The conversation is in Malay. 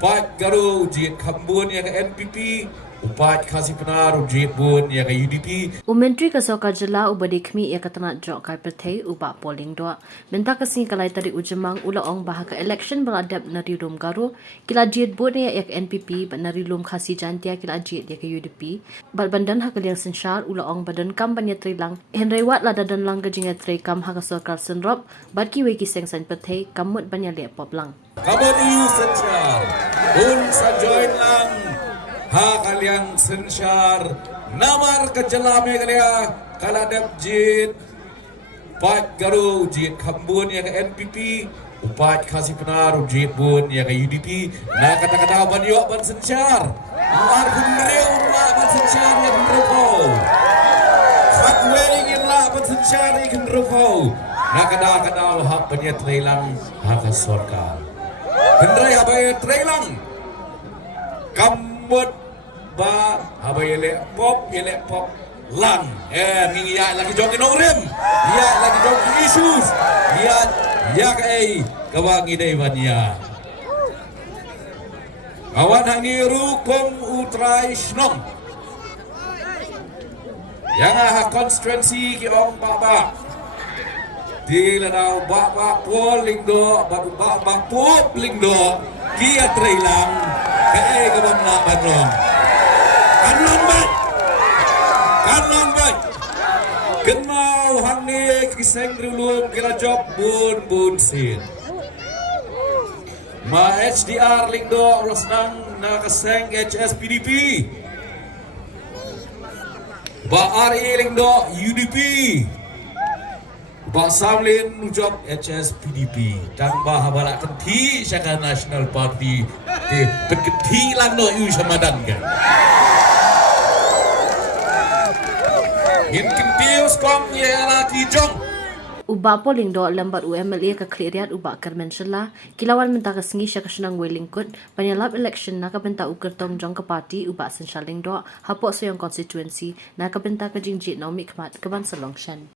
Upat garu jit kambun ya ke NPP, upat kasih penar jit bun ya ke UDP. Menteri Kesokar Jela ubadikmi ia katana jok kai perthei uba polling doa. Minta kasih kalai tadi ujemang ula ong bahaka election beradab nari rum garu kila jit bun ya ke NPP ban nari rum kasih jantia kila jit ya ke UDP. Bal bandan hak liang sensyar ula ong badan kam ban ya trilang. Henry Watt la dadan lang gajing ya tri kam hak Kesokar senrop bad ki weki seng san perthei kamut ban ya le pop lang. Kamu iu sensyar, bun sa join lang, ha kaliang sensyar, namar kejelame kalia, kaladap jit, upat garu jit kambun ya ke NPP, upat kasih penar jit bun ya ke UDP, na kata-kata ban yuk ban sensyar, luar kumreu lah ban sensyar ya kumreu, hak weling lah ban sensyar ya kumreu, na kata-kata hak penyet leilang hak Kesokar. Hendrai abai trailang kambut ba abai elek pop lang mingiya lagi jokin urim ya lagi jokin issues ya kai kawangi dai vanya kawan hangiru kong utrai shnong yang ah constituency ki ong baba di ladau bak polling do bak polling do kia trailang kae kabam la badrong kanlong bat kenau hangne kiseng rulum kila job bun sin ma HDR lingdo ulasnang na kaseng HSPDP ba RE lingdo UDP Pak Samlin ucap HSPDP dan bahabalak kenti syaka National Party berkenti lang no yu samadan kan ngin kentius kong ya laki jong Uba polling do lambat UMLA ke kliriat uba Kermen Shela kilawan minta kesengi syaka senang welingkut penyelap election nak benta ukertong jong ke parti uba senshaling do hapok soyong konstituensi nak benta ke jingjit naumi kemat keban selongshan.